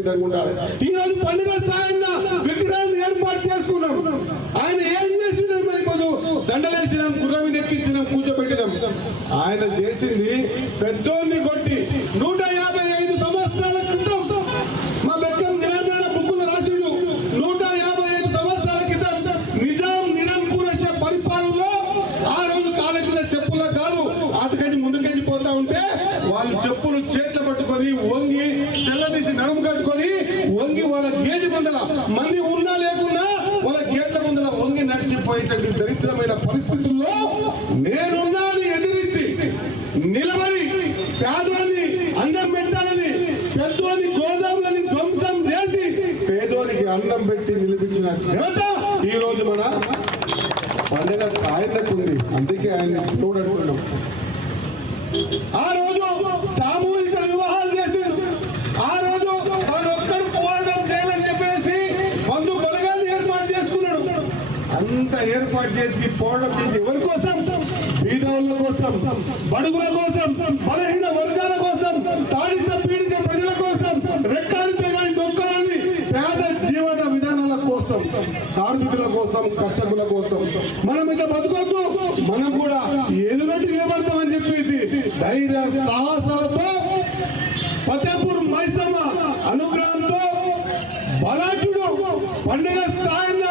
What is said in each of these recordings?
విధంగా ఉండాలి. ఈ రోజు పండుగ సాయన్న విగ్రహాన్ని ఏర్పాటు చేసుకున్నాం. ఆయన ఏం చేసినాం? మరి దండలేసినాం, గుర్రం ఎక్కించినాం, కూర్చోబెట్టినాం. ఆయన చేసింది పెద్దోన్ని కొట్టి 155 సంవత్సరాల క్రితం మా బెక్కం నిరంజన బుక్కులు రాసిండు. 155 సంవత్సరాల క్రితం నిజాం నిరంకుశ పరిపాలనలో ఆ రోజు కాళ్ళ కింద చెప్పుల కాదు ఆటకెళ్ళి ముందుకెళ్ళి పోతా ఉంటే వాళ్ళు చెప్పులు చేతులు పట్టుకొని వంగి చెల్లదీసి నడుము కట్టుకొని వంగి వాళ్ళ గేటి ముందల మంది ఉన్నా లేకున్నా వాళ్ళ గేట్ల ముందల వంగి నడిచిపోయేటువంటి దరిద్రమైన పరిస్థితుల్లో నేనున్నా ఎదిరించి నిలబడి పేదోని అన్నం పెట్టాలని పెద్దోని గోదాములని ధ్వంసం చేసి పేదోనికి అన్నం పెట్టి నిలిపించిన ఘనత ఈ రోజు మన పండుగ సాయన్నకు ఉంది. అందుకే ఆయన చూడంటున్నాం. ఆ రోజు సామూహిక వివాహాలు చేసిండు. ఆ రోజు ఒక్కడు పోరాటం చేయాలని చెప్పేసి బంధు బలగాన్ని ఏర్పాటు చేసుకున్నాడు. అంత ఏర్పాటు చేసి పోరాటం ఎవరి కోసం? బీదవాళ్ళ కోసం, బడుగుల కోసం, బలహీన వర్గాల కోసం, తాడిత పీడిత ప్రజల కోసం, రెక్కాలితే కానీ డొక్కాలని పేద జీవన విధానాల కోసం, కార్మికుల కోసం, కర్షకుల కోసం మనం ఇట్లా బతుకొద్దు, మనం కూడా ఎదురటి నిలబడతామని చెప్పేసి ధైర్య సాహసాలతో ఫతేపూర్ మైసమ్మ అనుగ్రహంతో బలాఢ్యుడు పండుగ సాయన్న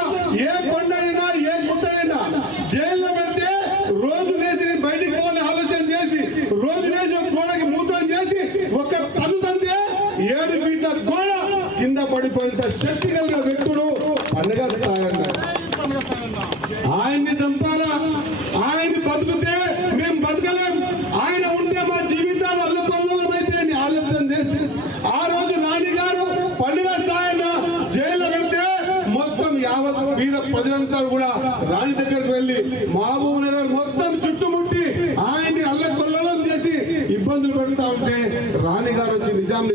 ఏ కొండైనా ఏ గుట్టైనా జైల్లో పెడితే రోజు లేచి బయటికి పోని ఆలోచన చేసి రోజు లేచి ఒక గోడకి మూత్రం చేసి ఒక తను తంతే 7 ఫీట్ల గోడ కింద పడిపోయేంత శక్తి కలిగిన వ్యక్తుడు పండుగ సాయన్న. ఆయన్ని చంపాలా? ఆయన్ని బతుకుతే మేము బతకలేం, ఆయన ఉంటే మా జీవితాలు అల్లకొల్లమైతే ఆలోచన చేసి ఆ రోజు నాని గారు పండుగ సాయన్న జైల్లో వెళ్తే మొత్తం యావత్ బీద ప్రజలంతా కూడా రాణి దగ్గరకు వెళ్లి మహబూబ్ నగర్ మొత్తం చుట్టుముట్టి ఆయన్ని అల్లకొల్లం చేసి ఇబ్బందులు పెడతా ఉంటే రాణి గారు వచ్చి నిజాం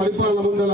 పరిపాలన ముందల